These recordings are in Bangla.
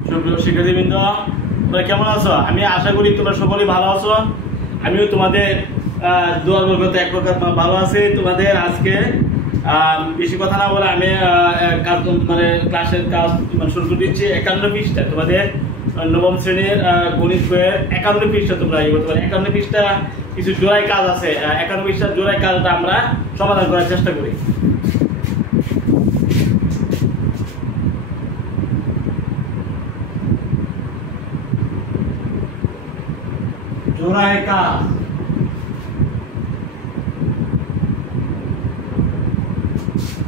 সুপ্রিয় শিক্ষার্থীবৃন্দ, তোমরা কেমন আছো? আমি আশা করি তোমরা সকলেই ভালো আছো। আমিও তোমাদের দোয়ার বরকতে এক প্রকার ভালো আছি। তোমাদের আজকে বেশি কথা না বলে আমি ক্লাসের কাজ শুরু করে দিচ্ছি। 51 পৃষ্ঠা তোমাদের নবম শ্রেণীর গণিত বইয়ের 51 পৃষ্ঠা তোমরা তোমার 51 পৃষ্ঠা কিছু জোড়াই কাজ আছে। 51 পৃষ্ঠা জোড়াই কাজটা আমরা সমাধান করার চেষ্টা করি। জোড়াই কাজ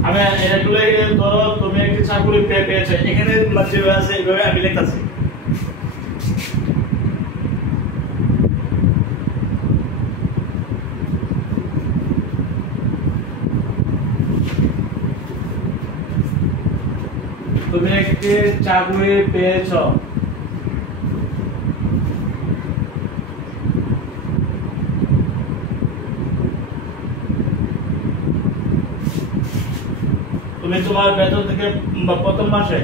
আমি এটা তুলে ধরো, তুমি একটি চাকুরি পেয়েছো, এখানে যেভাবে আছে এইভাবে আমি লিখতেছি। তুমি একটি চাকুরি পেয়েছো, তুমি তোমার বেতন থেকে প্রথম মাসে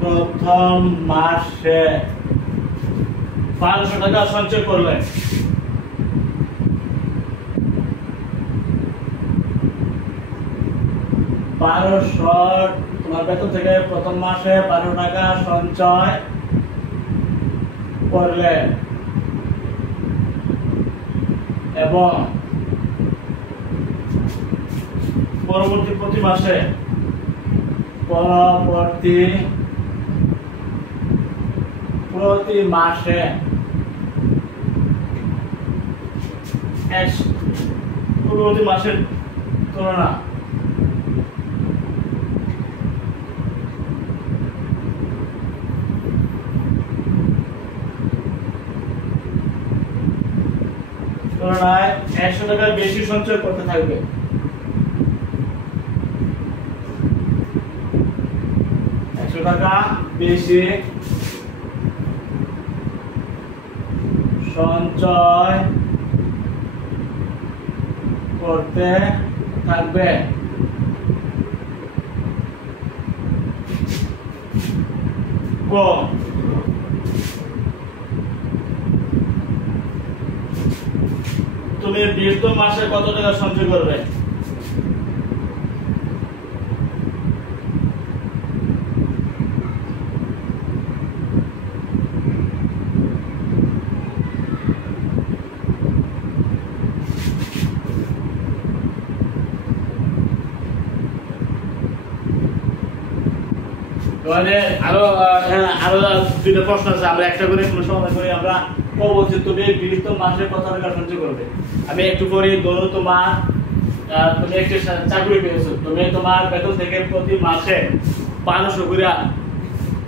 প্রথম মাসে 1200 টাকা সঞ্চয় করলে। তোমার বেতন থেকে প্রথম মাসে 12 টাকা সঞ্চয় করলে এবং পরবর্তী প্রতি মাসে পূর্ববর্তী মাসের তুলনা তুলনায় 100 টাকা বেশি সঞ্চয় করতে থাকবে। টাকা বেশি সঞ্চয় করতে থাকবে। তুমি 20 মাসে কত টাকা সঞ্চয় করবে? আরো দুইটা প্রশ্ন আছে, আমরা একটা করে কোনো সমাধান করি। আমরা বলছি তুমি 20 মাসে কত টাকা সঞ্চয় করবে। আমি একটু করি। ধরো তুমি একটি চাকরি পেয়েছো, তুমি তোমার বেতন থেকে প্রতি মাসে 1200 করে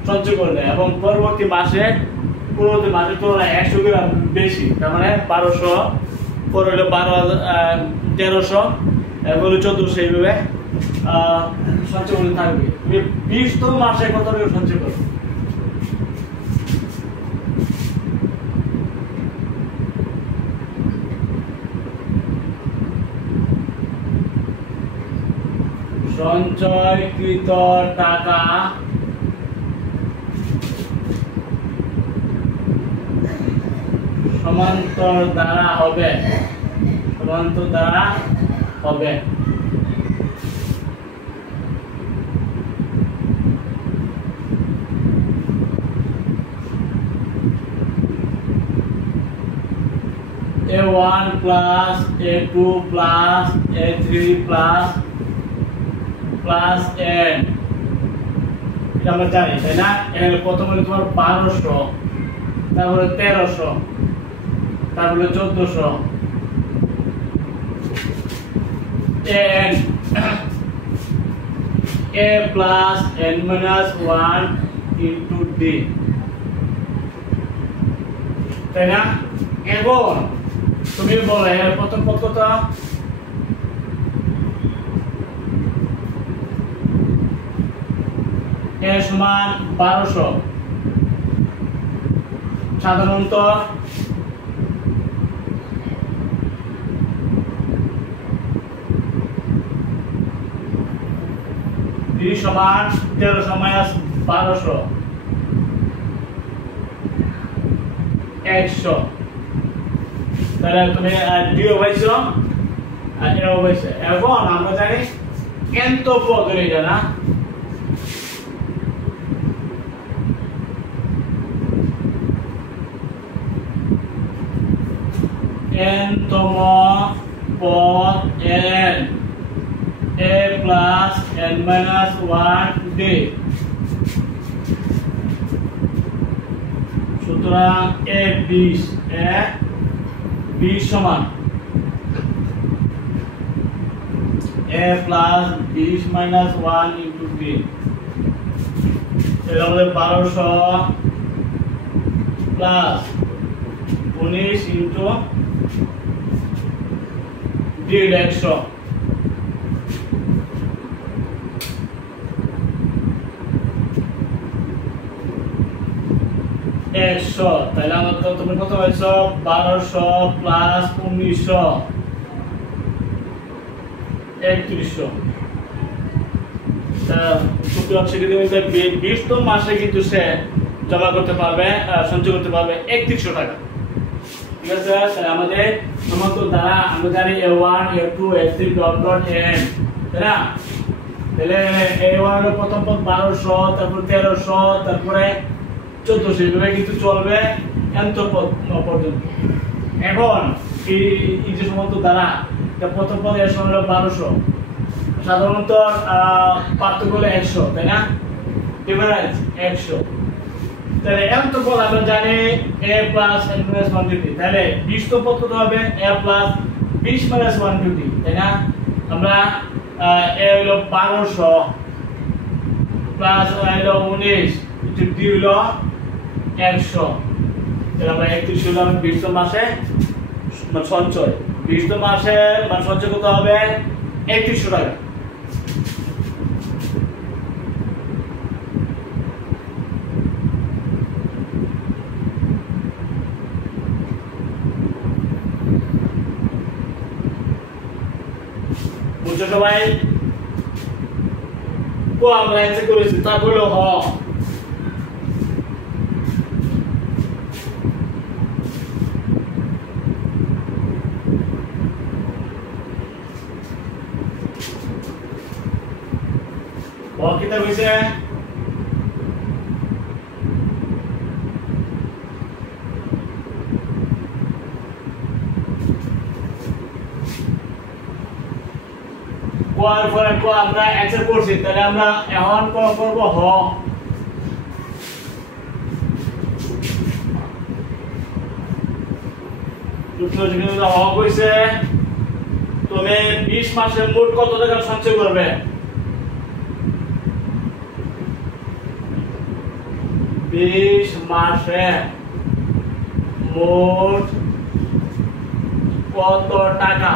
সঞ্চয় করলে এবং পরবর্তী মাসে তুলনায় 100 করে বেশি, তার মানে 1200 পরে হলো 1300 এবং 1400 এইভাবে সঞ্চয় করতে থাকবে। তুমি 20 মাসে কত টাকা সঞ্চয় করবে? সঞ্চয়কৃত টাকা সমান্তর দ্বারা হবে। A1 plus A2 plus A3 plus N, এটা আমরা জানি, তাই না? এখানে প্রথমে তোমার 1200, তারপরে 1300, তারপরে 1400 N A plus N minus 1 into D, তাই না? এখন তুমি বলো এর প্রথম পদ কত? A সমান 1200 সাধারণত দুই সমান 1300 মাইনাস 1200 100। তাহলে তুমি ডিও পাইছো আর এও পাইছো। এখন আমরা জানি nth পদ এটা না, nতম পদ n a plus n minus 1 d। সুতরাং a 20 সমান a plus 20 minus 1 into b। এটা আমাদের 1200 plus 19 into d 100। তাহলে আমার তুমি কত পাইছো 1200 প্লাস 1900 3100। সুপ্রিয় শিক্ষার্থী 20তম মাসে কিন্তু সে জমা করতে পারবে, সঞ্চয় করতে পারবে 3100 টাকা। ঠিক আছে, তাহলে আমাদের সমস্ত দ্বারা আমরা জানি a1 a2 a3 dot dot n, তাই না? তাহলে a1 এর প্রথম পদ 1200, তারপর 1300, তারপরে 1400, এভাবে কিন্তু চলবে nth পদ পর্যন্ত। এখন এই যে সমস্ত দ্বারা প্রথম পদ এর সমান হলো 1200, সাধারণত পার্থক্য হলো 100, তাই না? ডিফারেন্স 100। তাহলে nth পদ আমরা জানি a plus n minus 1 dt, তাহলে 20তম পদ কত হবে a plus 20 minus 1 dt, তাই না? আমরা a হলো 1200 প্লাস হলো 19 d হলো 100। তাহলে আমরা 31 হলো 20তম মাসে সঞ্চয়, 20তম মাসে মানে সঞ্চয় কত হবে 3100 টাকা। বুঝছো সবাই? ও আমরা অ্যান্সার করেছি, তারপর হলো হ। কিতা কইছে কোয়ার পরে কো আমরা অ্যানসার করছি, তাহলে আমরা এখন ক করব হ। সূত্র যেটা হ কইছে তুমি 20 মাসে মোট কত টাকা সঞ্চয় করবে? 20 মাসে মোট কত টাকা?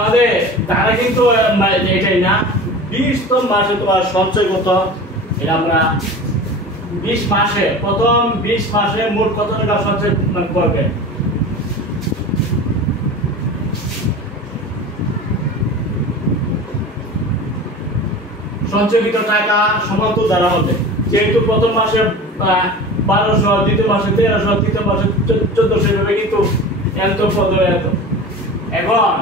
আমাদের তারা কিন্তু এটাই না, 20তম মাসে তোমার সঞ্চয় কত, এটা আমরা 20 মাসে প্রথম 20 মাসে মোট কত টাকা সঞ্চয় করবে। সঞ্চয়কৃত টাকা সমান্তর দ্বারা হবে, যেহেতু প্রথম মাসে 1200, দ্বিতীয় মাসে 1300, তৃতীয় মাসে 1400, এভাবে কিন্তু এত পদ এত। এখন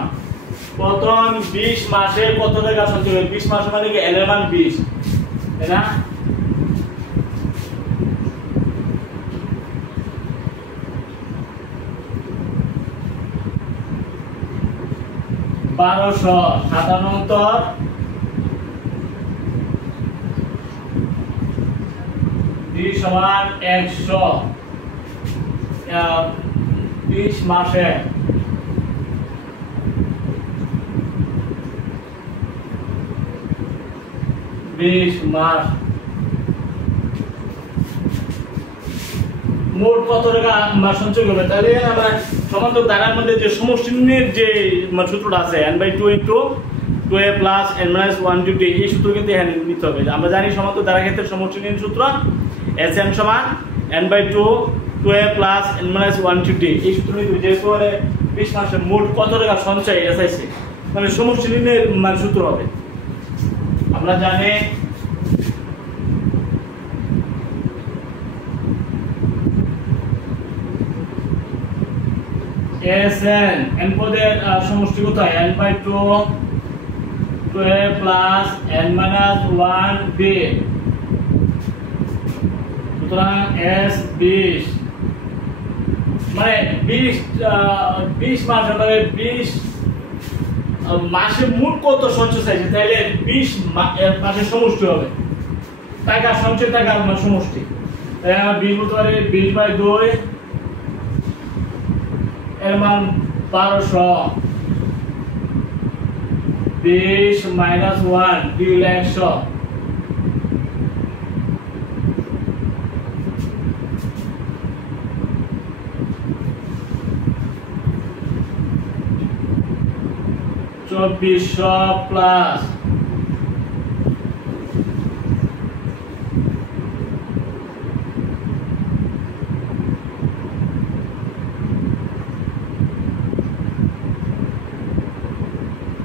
প্রথম 20 মাসে কত টাকা সঞ্চয় হবে? 20 মাস মানে কি এর মান 20, তাই না? সাধারণত 20 সমান 100, 20 মাসে 20 মাস মোট কত টাকা সঞ্চয় করবে? তাহলে আমরা সমান্তর ধারার মধ্যে যে সমষ্টি নির্ণয়ের যে সূত্রটা আছে n/2 into 2a plus n - 1 dt, এই সূত্র কিন্তু এখানে নিতে হবে। আমরা জানি সমান্তর ধারার ক্ষেত্রে সমষ্টি নির্ণয়ের সূত্র Sn সমান n/2 2a plus n - 1 dt, এই সূত্র নিতে যে পরে 20 মাসে মোট কত টাকা সঞ্চয় এসআইছে মানে সমষ্টি নির্ণয়ের সূত্র হবে। আমরা জানি Sn n পদের সমষ্টি কত হয় n/2 2a plus n - 1 b, সুতরাং s 20 মানে 20 মাস মানে 20 মাসে মোট কত সঞ্চয় চাইছে, তাহলে 20 মাসের সমষ্টি হবে টাকা সঞ্চয় টাকা মানে সমষ্টি। তাই আমরা 20 বলতে পারি 20/2 এর মান 1200, 20 - 1 2 100, $2400 প্লাস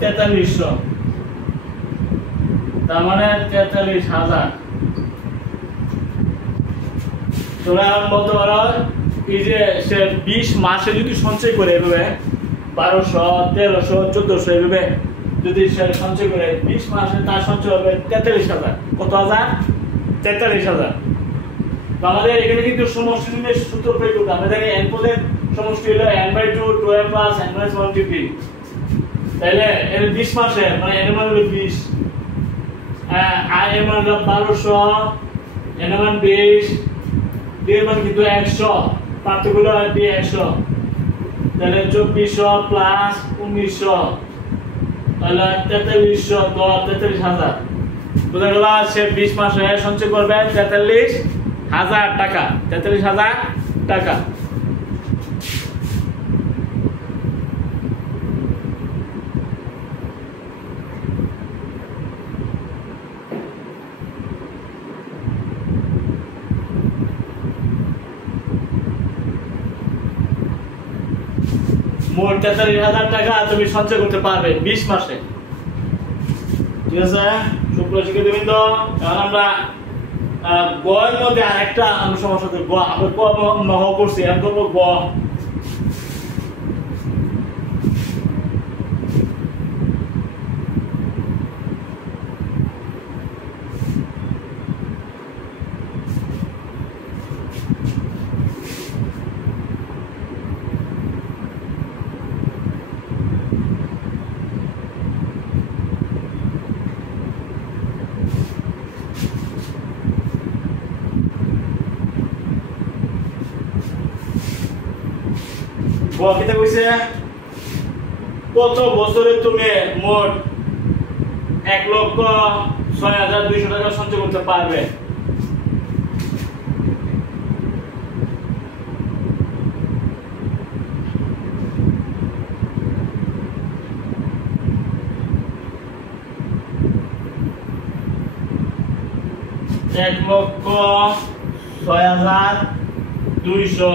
$4300, তার মানে 43,000। তোমরা বলতে পারো এই যে সে 20 মাসে যদি সঞ্চয় করে এভাবে 1200 1300 1400 এভাবে যদি সে সঞ্চয় করে 20 মাসে তার সঞ্চয় হবে 43,000। কত হাজার? 43,000। আমাদের এখানে কিন্তু সমষ্টি নির্ণয়ের সূত্র প্রয়োগ করতে আমরা জানি n পদের সমষ্টি হলো n/2 2a plus n - 1 dt, তাহলে এর 20 মাসে মানে n এর মান হলো 20, আর এর মান হলো 1200, n এর মান 20, d এর মান কিন্তু 100, পার্থক্য হলো d 100, তাহলে 2400 প্লাস 1900 তাহলে 43,000 বুঝা গেল। সে 20 মাসে সঞ্চয় করবে 43,000 টাকা, 43,000 টাকা। মোট 43,000 টাকা তুমি সঞ্চয় করতে পারবে 20 মাসে। ঠিক আছে সুপ্রিয় শিক্ষার্থীবৃন্দ, এখন আমরা গয়ের মধ্যে আরেকটা আমরা সমস্যা করব। আমরা ক মহ করছি, এখন করবো গ। কিতা কইছে কত বছরে তুমি মোট 1,06,200 টাকা সঞ্চয় করতে পারবে। $1,06,200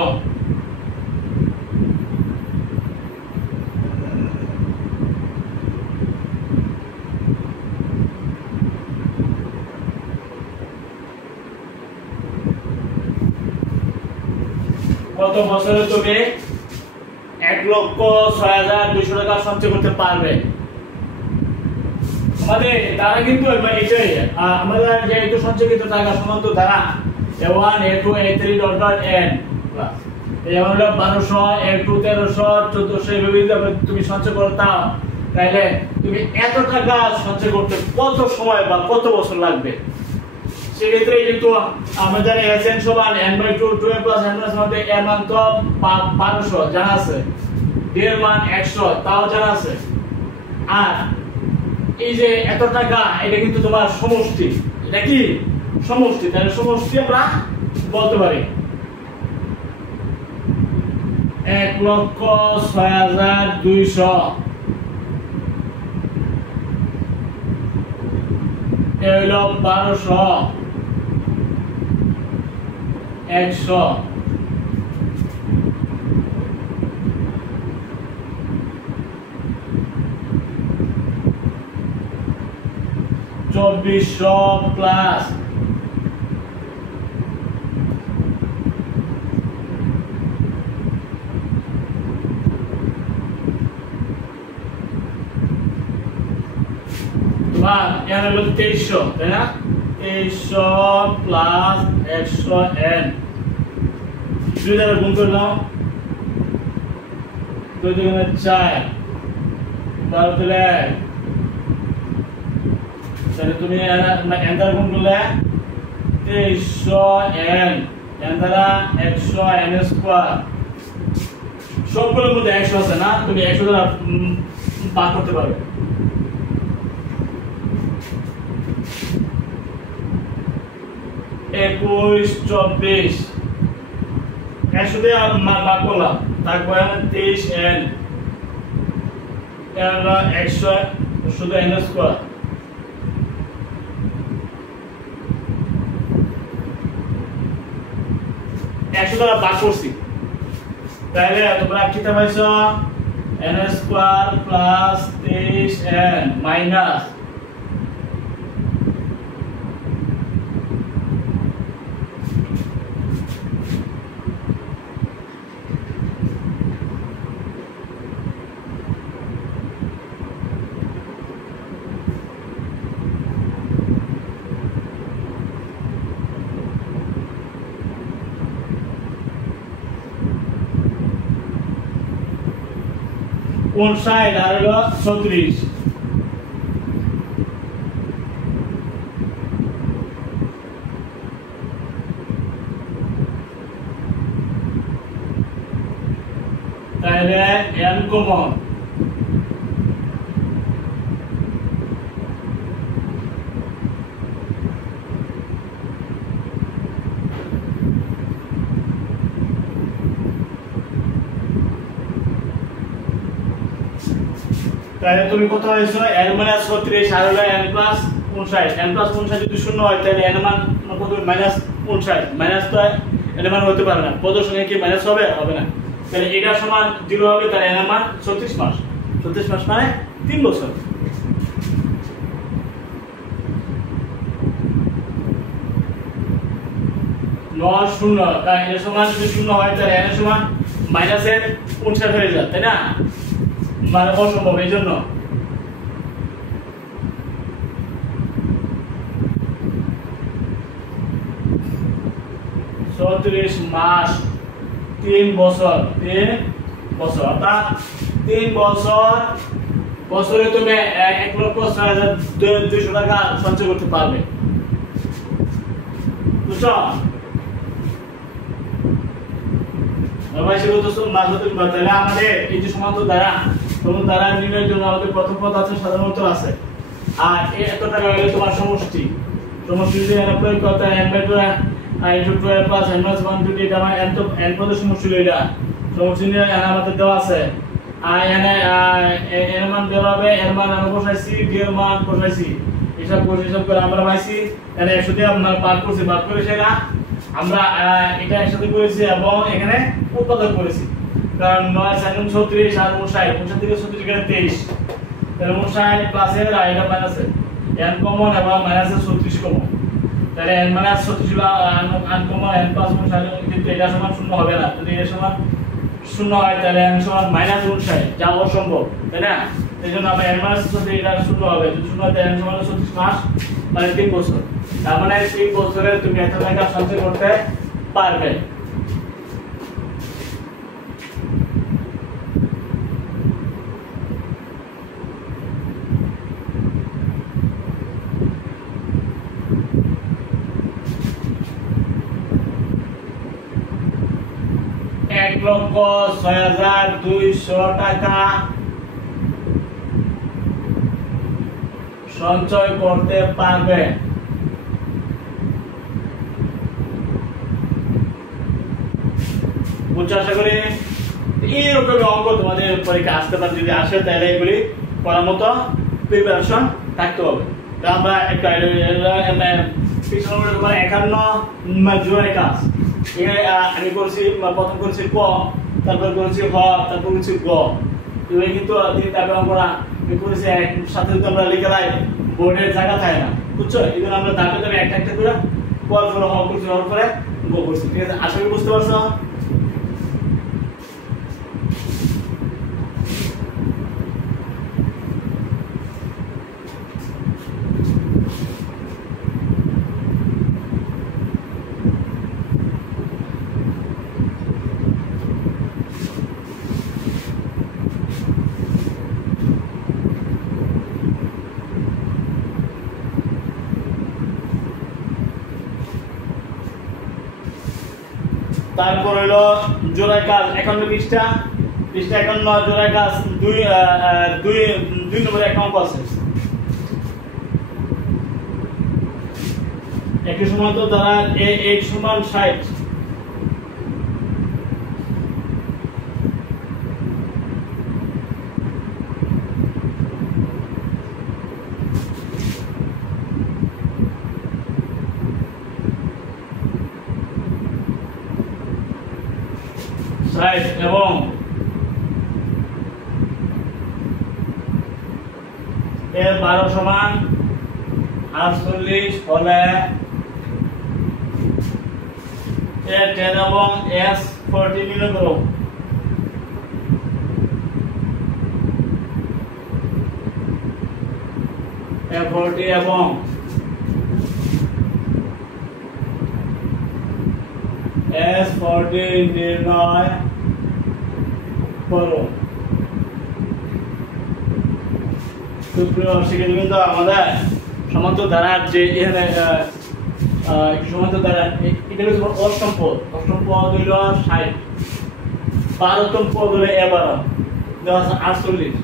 কত বছরে তুমি 1,06,200 টাকা সঞ্চয় করতে পারবে। আমাদের দ্বারা কিন্তু এটাই আমাদের যে একটু সঞ্চয়কৃত টাকা সমান্তর দ্বারা a1 a2 a3 n যেমন হলো 1200 a2 1300 1400 এভাবে তুমি সঞ্চয় করতাম, তাহলে তুমি এত টাকা সঞ্চয় করতে কত সময় বা কত বছর লাগবে। সেক্ষেত্রে কিন্তু আমরা জানি Sn সমান n/2 2a প্লাস n - 1 এর মান তো 1200 জানা আছে, d এর মান 100 তাও জানা আছে, আর এই যে এত টাকা এটা কিন্তু তোমার সমষ্টি। এটা কি সমষ্টি? তাহলে সমষ্টি আমরা বলতে পারি 1,06,200 হলো 1200 100 2400 প্লাস তোমার এখানে হলো 2300 তাই না 2300 প্লাস 100 n দুই দ্বারা গুণ করে দাও 2 দুগুণে 4 তাহলে তুমি n দ্বারা গুণ করলে 2300 n দ্বারা 100 n স্কয়ার সবগুলোর মধ্যে 100 আছে না তুমি 100 দ্বারা ভাগ করতে পারবে একুশ 24 একশো দিয়ে ভাগ করলাম তারপরে 23 n 100 শুধু n স্কয়ার একশো দ্বারা ভাগ করছি তাহলে তোমরা কি পাইছো n square plus 23 n minus কোন সাইড আর হলো 36 তাহলে n কমন তাহলে তুমি কত হইছো n - 36 আর হলো n + 59 n + 59 যদি শূন্য হয় তাহলে n মান কত -59 মাইনাস তো n মান হতে পারে না প্রদর্শনে কি মাইনাস হবে হবে না তাহলে এটা সমান 0 হবে তাহলে n মান 36 মাস 36 মাস মানে 3 বছর শূন্য তাই n সমান যদি শূন্য হয় তাহলে n সমান -59 হয়ে যায় তাই না মানে অসম্ভব এই জন্য মাস 3 বছর অর্থাৎ 3 বছরে তুমি 1,06,200 টাকা সঞ্চয় করতে পারবে বুঝছো তাহলে আমাদের এই যে সমান্তর দ্বারা নির্ণয়ের জন্য আমাদের প্রথম পদ আছে সাধারণ উত্তর আছে আর এত টাকা হলে তোমার সমষ্টি যদি প্রয়োগ করতে n/2 * 12 + n - 1 2 এটা আমার n পদের সমষ্টি লইলা সমষ্টি নিয়ে আমাদের দেওয়া আছে আর n মান দেওয়া হবে n মান আমরা বসাইছি d এর মান বসাইছি হিসাব করে আমরা পাইছি তাহলে 100 দিয়ে আমরা ভাগ করে সেটা আমরা এটা একসাথে করেছি এবং এখানে উৎপাদক করেছি কারণ 9 7 36 আর 59 থেকে 36 এখানে 23 তাহলে 59 প্লাসের আর এটা মাইনাসের n কমন এবং মাইনাসের 36 কমন তাহলে n - 36 আনকমন n + 59 কিন্তু এটা সমান শূন্য হবে না যদি এর সমান শূন্য হয় তাহলে n সমান -59 যা অসম্ভব তাই না এইজন্য আমরা n - 36 এটা শূন্য হবে যদি শূন্য হয় তাহলে n সমান 36 মাস মানে 3 বছর তার মানে 3 বছরে তুমি এত টাকা সঞ্চয় করতে পারবে $1,06,200 টাকা সঞ্চয় করতে পারবে বুঝছো আশা করি এইরকম অঙ্ক তোমাদের পরীক্ষা আসতে পারে, যদি আসে তাহলে এগুলি করার মতো প্রিপারেশন থাকতে হবে। তো আমরা একটা তোমার 51 জোড়ায় কাজ, এখানে আমি করছি প্রথম করছি ক, তারপর করেছি হ, তারপর করেছি গ। এগুলো কিন্তু তারপর আমরা করেছি সাথে যদি আমরা লিখে রাই বোর্ডের জায়গা থাকে না, বুঝছো? এই জন্য আমরা ধাপে ধাপে একটা একটা করে পর পরে হ করছি, হওয়ার পরে গ করছি। ঠিক আছে, আশা করি বুঝতে পারছো। তারপর হলো জোড়ায় কাজ 51 পৃষ্ঠা 51 জোড়ায় কাজ 2 নম্বরে এক অঙ্ক আছে। একই সমান্তর দ্বারা a সমান 60, এবং এর 12 সমান 48 হলে এর 10 এবং s 40 নির্ণয় করো। f40 এবং s40 নির্ণয় করো। সুপ্রিয় শিক্ষার্থীবৃন্দ, আমাদের সমান্তর ধারার যে এখানে সমান্তর ধারা এটা হচ্ছে অষ্টম পদ হইল 60, 12তম পদ হলো 12 দেওয়া আছে 48,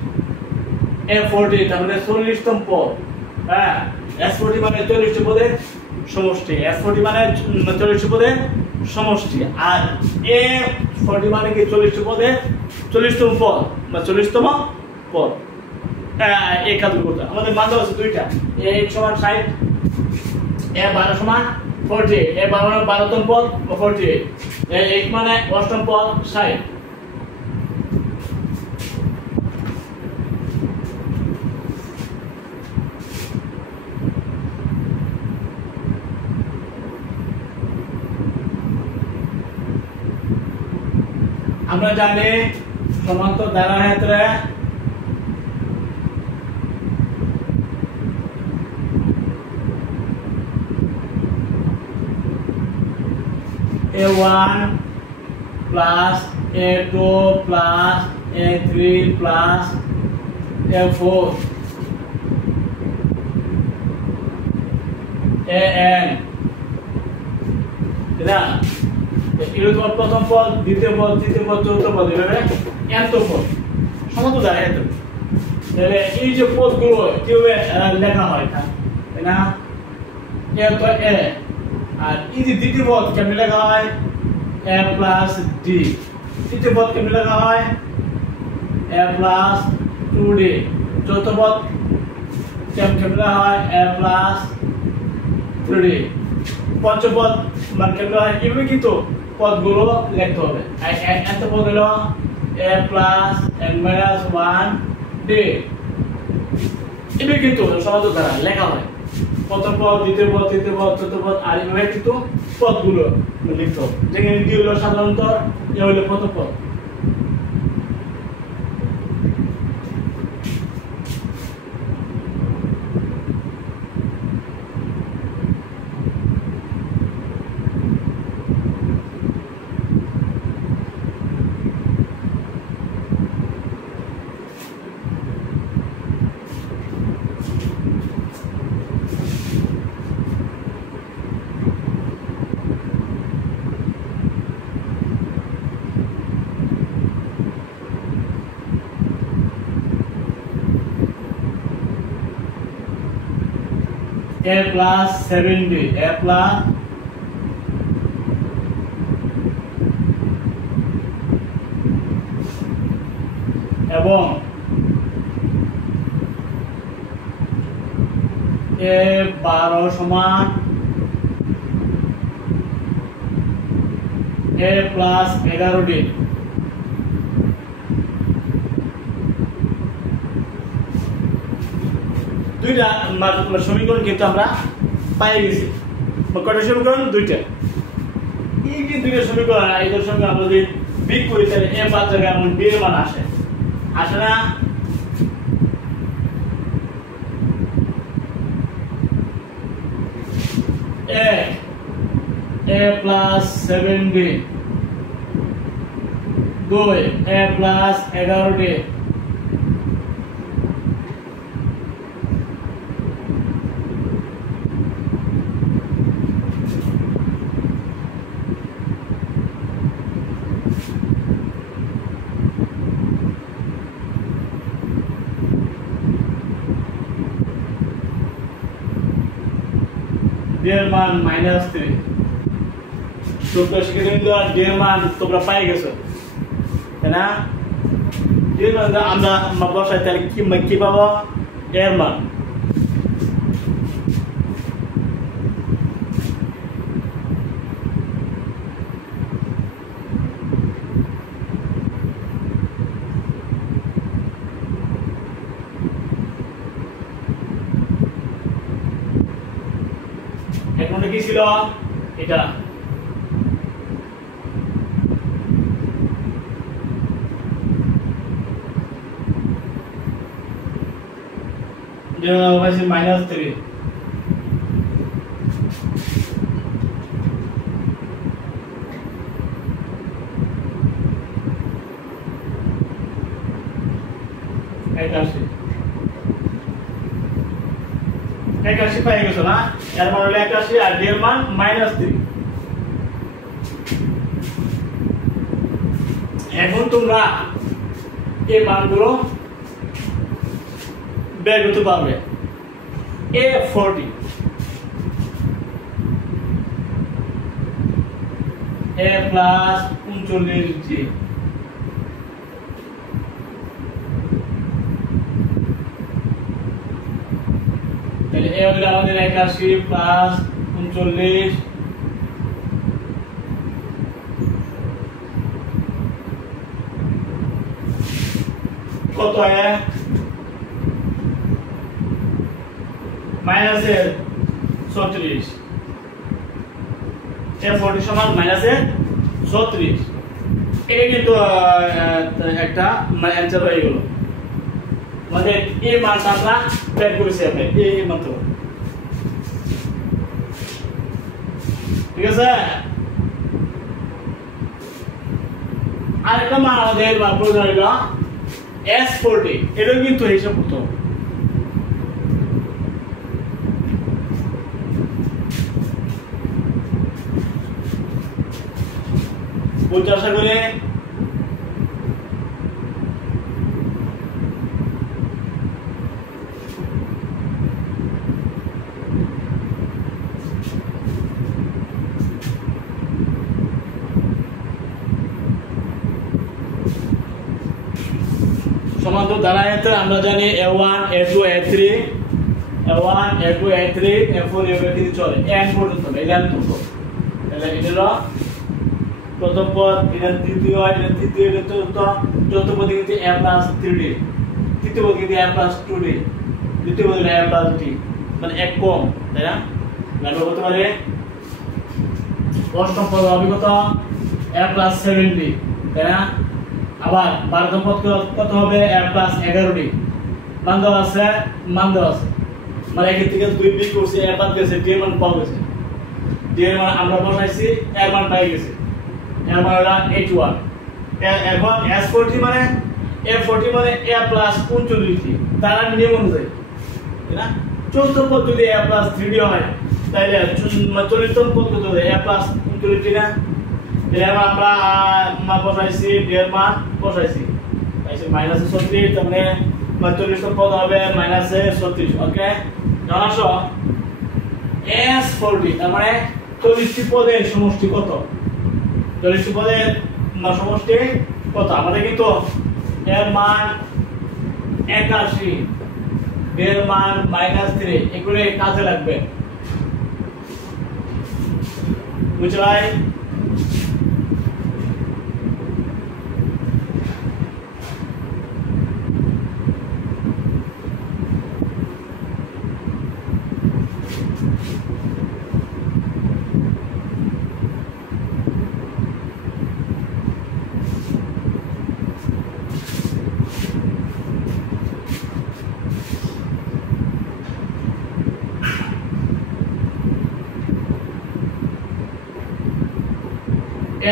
f40 তার মানে 40তম পদ। হ্যাঁ, s40 মানে 40টি পদের সমষ্টি, s40 মানে 40টি পদের সমষ্টি, আর a40 মানে কি 40টি পদের 40তম পদ বা 40তম পদ। এই কাজগুলো করতে আমাদের মান দেওয়া আছে দুইটা, a সমান 60, a12 সমান 48, a12 12তম পদ 48, a1 মানে 8তম পদ 60। আমরা জানি সমান্তর ধারার ক্ষেত্রে a1 plus a2 plus a3 plus a4 an, এটা তোমার প্রথম পদ, দ্বিতীয় পদ, তৃতীয় পদ, চতুর্থ পদ, এভাবে এত পদ সমান্তর ধারা এত। তাহলে এই যে পদগুলো কিভাবে লেখা হয়, তাই না? এ তো এ, আর এই যে দ্বিতীয় পদ কেমনে লেখা হয় a প্লাস ডি, তৃতীয় পদ কেমনে লেখা হয় a প্লাস 2d, চতুর্থ পদ কেমনে লেখা হয় a প্লাস 3d, পঞ্চম পদ মানে কেমনে হয়, এভাবে কিন্তু পদগুলো লিখতে হবে। এত পদ হলো a plus n minus 1d, এভাবে কিন্তু সমান্তর ধারা লেখা হয়। প্রথম পদ, দ্বিতীয় পদ, তৃতীয় পদ, চতুর্থ পদ, আর এইভাবে কিন্তু পদগুলো লিখতে হবে। যেখানে ডি হলো সাধারণত, এ হলো প্রথম পদ। a plus 7d, a plus এবং A12 সমান A প্লাস 11D দুইটা সমীকরণ কিন্তু আমরা পাই গেছি। কয়টা সমীকরণ? দুইটা। এই যে দুইটা সমীকরণ, এদের সঙ্গে আমরা যদি বিয়োগ করি তাহলে A বাদ যাবে এবং B এর মান আসে না? A plus 7D 2 A plus 11D D এর মান -3। তোমরা শিখেছো D এর মান তোমরা পাই গেছো, তাই না? D এর মান আমরা বসাই তাহলে কি পাবো? A এর মান এখন কি ছিল এটা? -3 81 পাই গেছো না? এর মান হলো 81 আর D এর মান -3। এখন তোমরা এই মানগুলো বের করতে পারবে। A40 A প্লাস 39D তাহলে A হলো আমাদের 81 প্লাস 39 কত হয়? -36। A40 সমান -36। এটা কিন্তু একটা অ্যানসার হয়ে গেল। মানে এই মানটা আমরা বের করেছি, আমরা এই মাত্র, ঠিক আছে? আরেকটা মান আমাদের প্রয়োজন হইল S40। এটা কিন্তু হিসাব করতে হবে। বলতে আশা করে সমান্তর ধারায়তে আমরা জানি A1 A2 A3 A1 A2 A3 A4 A5 চলে n পর্যন্ত, এটা n পর্যন্ত। তাহলে এটা হলো প্রথম পদ, এটা দ্বিতীয়, এটা তৃতীয়, এটা চতুর্থ পদ কিন্তু A প্লাস 3D, তৃতীয় পদ কিন্তু A প্লাস 2D, দ্বিতীয় পদ A প্লাস D, মানে এক কম, তাই না? ব্যবহার করতে পারে। অষ্টম পদ হবে কত? A প্লাস 7D, তাই না? আবার 12তম পদ কত হবে? A plus 11D। মান দেওয়া আছে, মানে এখান থেকে 2 বিয়োগ করছি, A বাদ গেছে, D এর মান পাওয়া গেছে। D এর মান আমরা বসাইছি, এর মান পাই গেছে, এর মান হলো 81। এখন S40 মানে A40 মানে A প্লাস 39, তার নিয়ম অনুযায়ী, তাই না? চতুর্থ পদ যদি A প্লাস 3D হয় তাহলে 40তম পদ কত হবে? A প্লাস 39 না? এর আমরা বসাইছি, D এর মান বসাইছি, তাইছে -36, তার মানে 40তম পদ হবে -36। ওকে, জানা আসো S40 তার মানে 40টি পদের সমষ্টি কত? 40টি পদের সমষ্টি কত? আমাদের কিন্তু এর মান 81, এর মান -3, এগুলো কাজে লাগবে। বুঝলাই?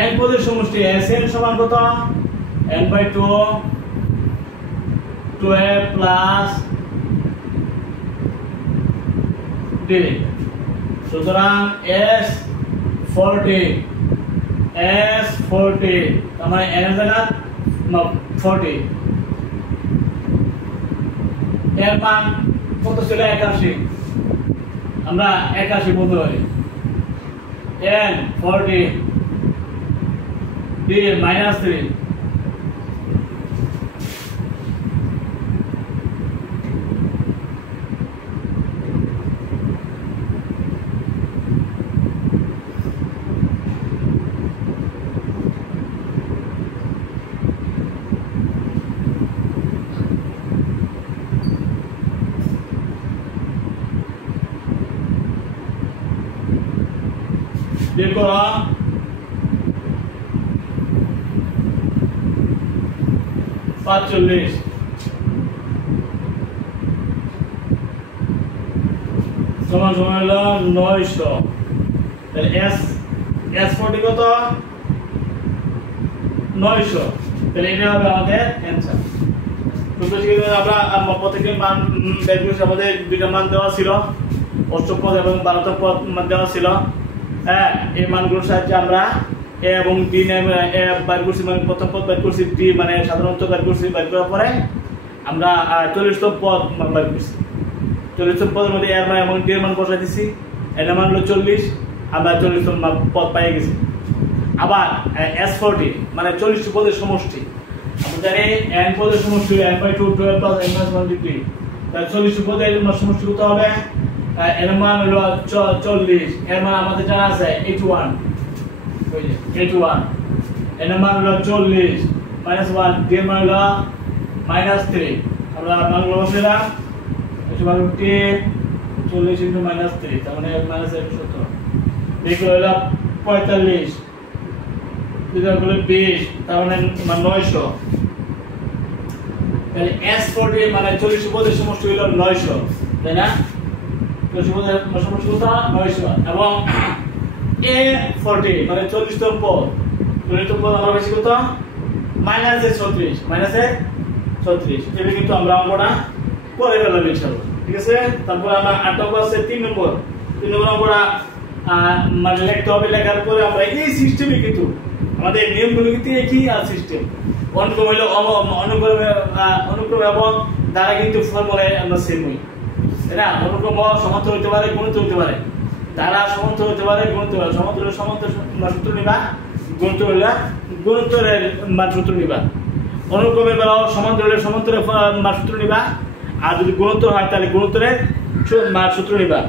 n পদের সমষ্টি Sn সমান কত? n/2 2a plus d। সুতরাং S40 তার মানে n এর জায়গা 40, এর মান কত ছিল? 81, আমরা 81 বলতে পারি। n40 d -3, বের করা 45 সমান হলো 900। তাহলে S40 কত? 900। তাহলে এটা হবে আমাদের অ্যানসার। তো বেসিক্যালি আমরা প্রত্যেকটি মান বের করেছি। আমাদের দুইটা মান দেওয়া ছিল, অষ্টম পদ এবং 12তম পদ দেওয়া ছিল। হ্যাঁ, এই মানগুলোর সাহায্যে আমরা a এবং d বের করছি, মানে প্রথম পদ বের করছি, d মানে সাধারণত বের করছি। বের করার পরে আমরা 40তম পদ বের করছি। 40তম পদের মধ্যে এর মান এবং d এর মান বসাই দিছি। এর মান হলো 40, আমরা 40তম পদ পেয়ে গেছি। আবার S40 মানে 40টি পদের সমষ্টি। আমরা জানি n পদের সমষ্টি n/2 12 প্লাস n - 1 ডিগ্রি। তাহলে 40টি পদের সমষ্টি কত হবে? এর মান হলো 40, এর মান আমাদের জানা আছে 81, ওই যে 81, এর মান হলো 40 -1, d এর মান হলো -3। আমরা মানগুলো বসাইলাম, 10 40 * -3 তার মানে -170, দেখো হলো 45, দুটো হলো 20 তার মানে 900। তাহলে S40 মানে 40 পদের সমষ্টি হলো 900, তাই না? 40 পদের সমষ্টি কত? 900। এবং A40 মানে 40তম পদ, 40তম পদ আমরা বেশি কত? -36, -36। এটা কিন্তু আমরা অঙ্কটা করে ফেললাম ইনশাআল্লাহ, ঠিক আছে? তারপর আমরা 8 নম্বর আছে 3 নম্বর অঙ্কটা মানে লিখতে হবে। লেখার পরে আমরা এই সিস্টেমে কিন্তু আমাদের নিয়মগুলো কিন্তু একই আর সিস্টেম। অনুক্রম হলো অনুক্রম এবং দ্বারা কিন্তু ফর্মুলায় আমরা সেম হই, তাই না? অনুক্রম সমান্তর হতে পারে, গুণিত হতে পারে, দ্বারা সমান্তর হতে পারে, গুণিত হতে পারে। সমান্তর হলে সমান্তর সূত্র নিবা, গুণিত হলে গুণিতরের সূত্র নিবা। অনুক্রমের বেলাও সমান্তর হলে সমান্তরের সূত্র নিবা, আর যদি গুণোত্তর হয় তাহলে গুণোত্তরের সূত্র নিবা।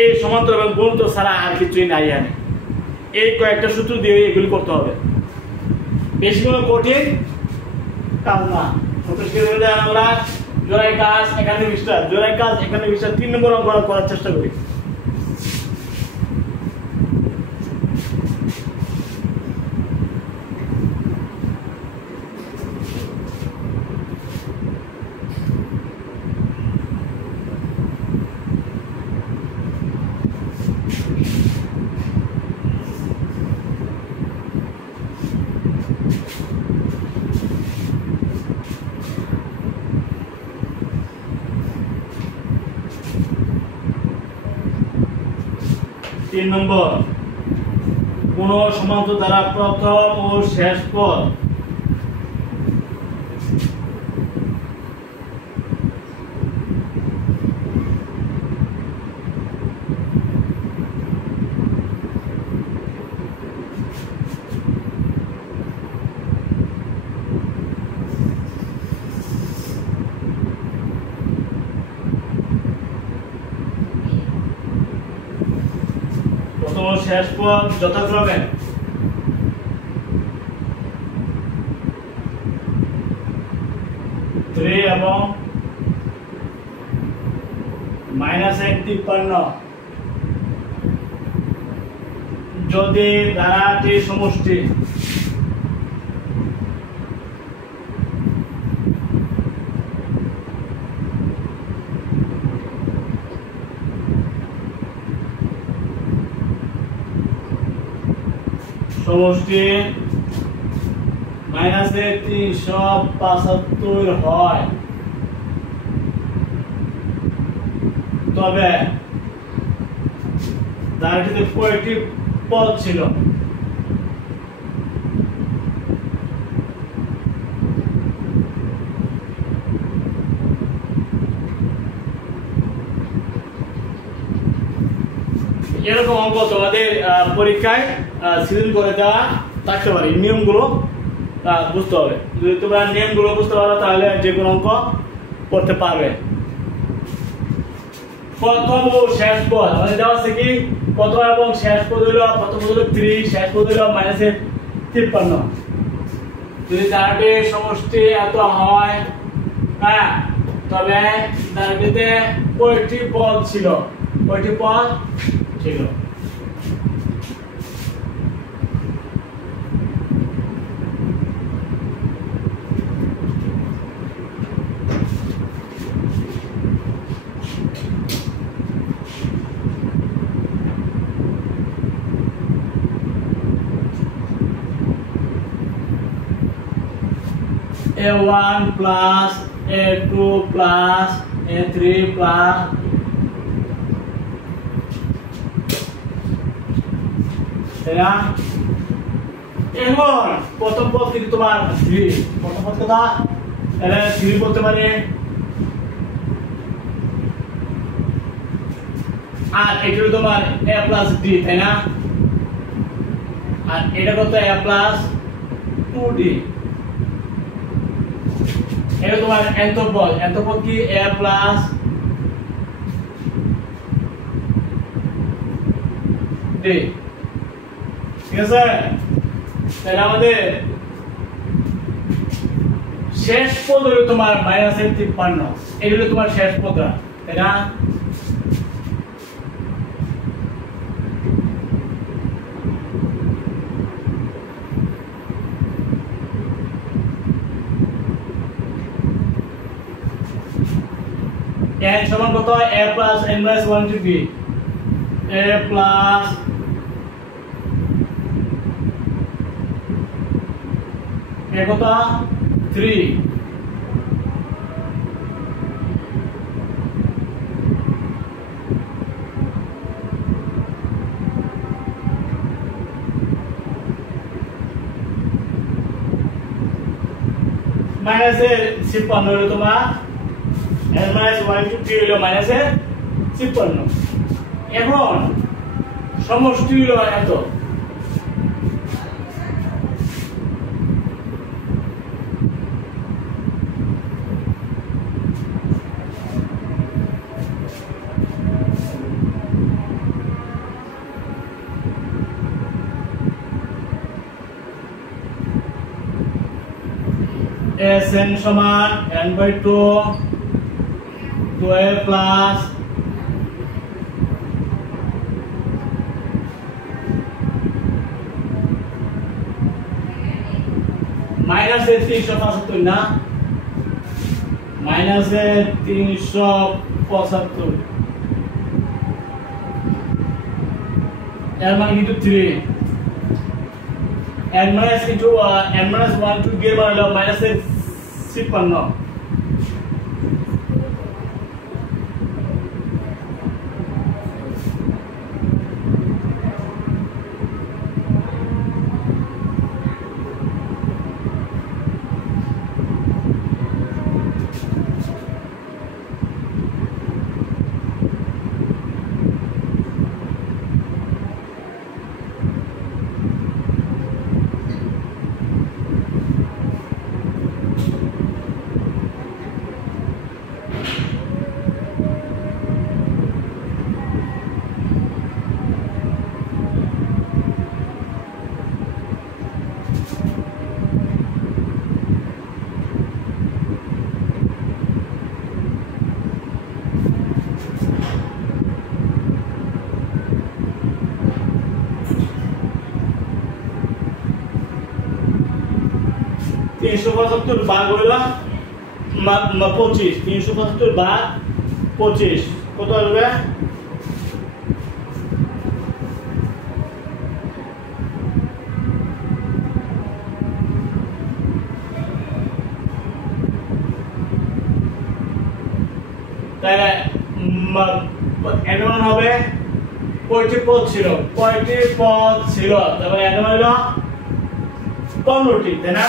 এই সমান্তর এবং গুণোত্তর ছাড়া আর কিছুই নাই। আনে এই কয়েকটা সূত্র দিয়ে এগুলি করতে হবে, বেশি কোনো কঠিন কাজ না। আমরা জোড়াই কাজ এখানে 3 নম্বর অঙ্ক করার চেষ্টা করি। তিন নম্বর, কোন সমান্তর দ্বারা প্রথম ও শেষ পদ ও শেষ পদ যথাক্রমে এবং -153 যদি ধারাটি সমষ্টি -375 হয় তবে ধারাটিতে কয়টি পদ ছিল? এরকম অঙ্ক তোমাদের পরীক্ষায় সিজন করে দেওয়া থাকতে পারে। নিয়মগুলো বুঝতে হবে। যদি তোমরা নিয়মগুলো বুঝতে পারো তাহলে যে কোনো অঙ্ক করতে পারবে। প্রথম ও শেষ পদ আমাদের দেওয়া আছে কি? প্রথম এবং শেষ পদ হলো, প্রথম পদ হলো 3, শেষ পদ হলো -53। যদি ধারাটি সমষ্টি এত হয়, হ্যাঁ, তবে ধারাটিতে কয়টি পদ ছিল? কয়টি পদ ছিল? A1 plus A2 plus A3 plus এখন প্রথম পদ কিন্তু তোমার 3, প্রথম পদ কথা তাহলে 3 বলতে পারে। আর এটা হলো তোমার A plus D, তাই না? আর এটা কত? A plus 2D। এটা তোমার nth পদ। nth পদ কি? A plus D, ঠিক আছে? তাহলে আমাদের শেষ পদ হলো তোমার -53। এটা হলো তোমার শেষ পদটা, তাই না? n সমান কত? A plus n minus 1 to b। A plus A কত? 3। -56 হলো তোমার n minus 1 to 3 হলো -56। এখন সমষ্টি হলো এত। Sn সমান n/2 2a plus -375 না, -375 এর মানে কিন্তু 3 n minus into n minus 1 to give মানে হলো -56। 375 ভাগ হইল 25, 375 ভাগ 25 কত আসবে? তাহলে n1 হবে কয়টি পদ ছিল? তারপরে n1 হলো 15টি, তাই না?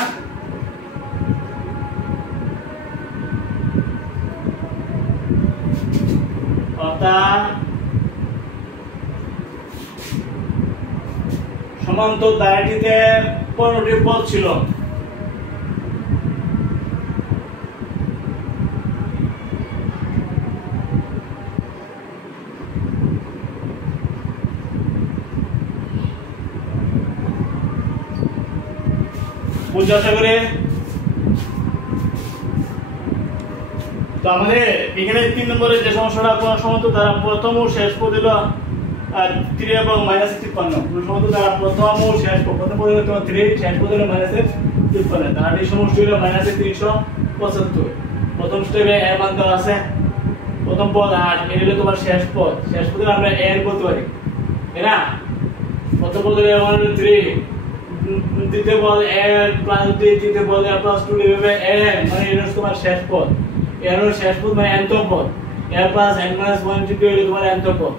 অর্থাৎ সমান্তর দাঁড়াটিতে 15টি পদ ছিল। বুঝতে করে তো আমাদের এখানে 3 নম্বরের যে সমস্যাটা কোন সমান্তর দ্বারা প্রথম ও শেষ পদ হলো 3 এবং -53, কোন সমান্তর দ্বারা প্রথম ও শেষ পদ, প্রথম পদ হলো 3, শেষ পদ হলো -53, তার এই সমষ্টি হলো -375। প্রথম স্টেপে এর মান দেওয়া আছে, প্রথম পদ 8, এর হলো তোমার শেষ পদ হলো আমরা n বলতে পারি, তাই না? প্রথম পদ হলো 3, দ্বিতীয় পদ n প্লাস 2, তৃতীয় পদ n প্লাস 2 এভাবে n, মানে এর তোমার শেষ পদ, এর শেষ পদ মানে nতম পদ, n প্লাস n মাইনাস 1 হলো তোমার nতম পদ।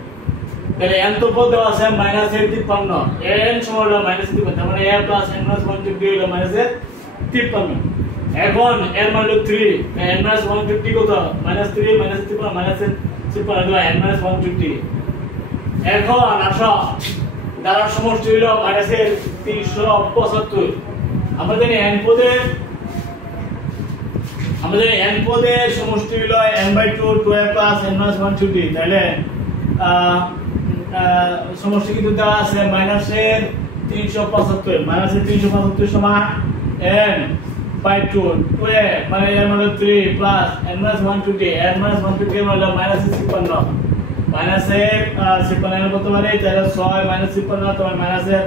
তাহলে nতম পদ দেওয়া আছে -53, n সমান হলো -53, তার মানে n প্লাস n মাইনাস 1 হলো -53। এখন n মান হলো 3, n মাইনাস 150 কত? -3 -53 -53 হলো n মাইনাস 150। এখন আসো দ্বারা সমষ্টি হলো -375। আমাদের n পদের সমষ্টি হলো n/2 2a plus n minus 150। তাহলে সমষ্টি কিন্তু দেওয়া আছে -375 সমান n/2 2a মানে n মানে 3 plus n minus 150, n minus 150 মানে -56, -56 কত মানে? তাহলে 6 -56 তোমার -50,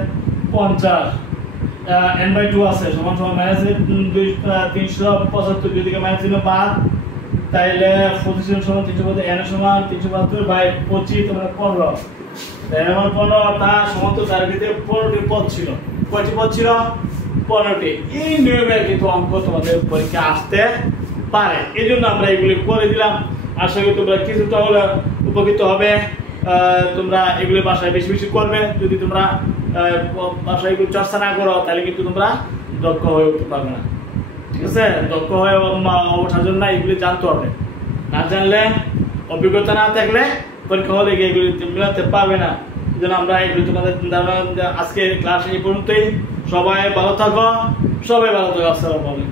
n/2 আছে সমান সমান -375, যদি মাইনাস দিলে বাদ, তাইলে 25 সমান 375, n সমান 375/25 তোমার 15, তাই আমার 15, অর্থাৎ সমান্তর দাঁড়াটিতে 15টি পদ ছিল। কয়টি পদ ছিল? 15টি। এই নিয়মে কিন্তু অঙ্ক তোমাদের পরীক্ষা আসতে পারে, এই জন্য আমরা এগুলি করে দিলাম। আশা করি তোমরা কিছুটা হলে উপকৃত হবে। তোমরা এগুলি বাসায় বেশি বেশি করবে। যদি তোমরা বাসায় এগুলো চর্চা না করো তাহলে কিন্তু তোমরা দক্ষ হয়ে উঠতে পারবে না, ঠিক আছে? দক্ষ হয়ে ওঠার জন্য এগুলি জানতে হবে, না জানলে, অভিজ্ঞতা না থাকলে পরীক্ষা হলে গিয়ে এগুলি মেলাতে পারবে না। এই জন্য আমরা এগুলি তোমাদের আজকে ক্লাস এই পর্যন্তই। সবাই ভালো থাকো, আসসালামু আলাইকুম।